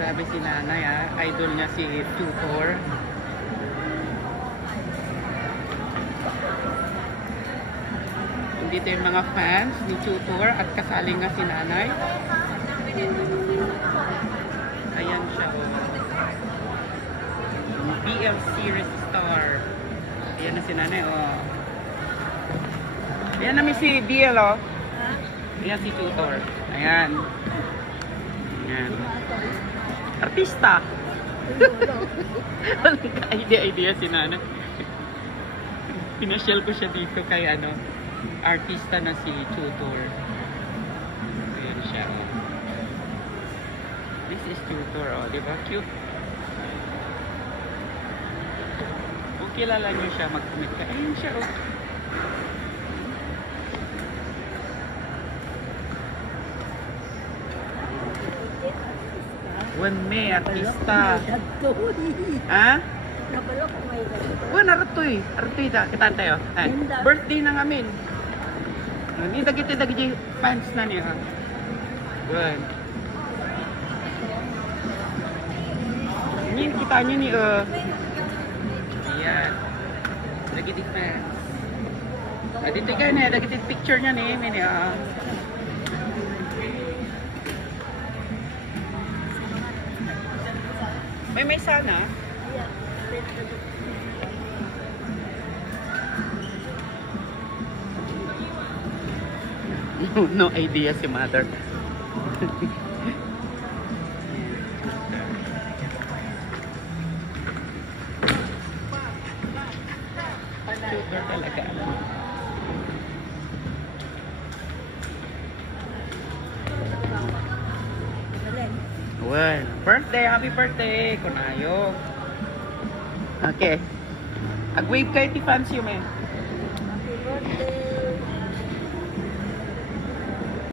Grabe si nanay idol niya si Tutor. Dito yung mga fans ni Tutor at kasali nga si nanay. Ayan siya BL series star. Ayan na si nanay Ayan namin si BL Ayan si Tutor. Ayan. Ayan. Artista. Walang ka-idea si nanay. Pinasyal ko siya dito kay artista na si Tutor. Ayan siya This is Tutor diba? Cute. Kung kilala niyo siya, mag-comment ka. Ayan siya Wan may artista. Wan artoy da kita tayo. Birthday na ngamin. Ni dagiti fans na niya. Wan. Ni kita niyo ni Ayan. Dagiti fans. Dito ka na dagiti picture niya ni May sana. No idea si mother. Tutor talaga. Well, birthday, happy birthday, kunayo. Okay. Ag-wave kay ti fans yun Happy birthday.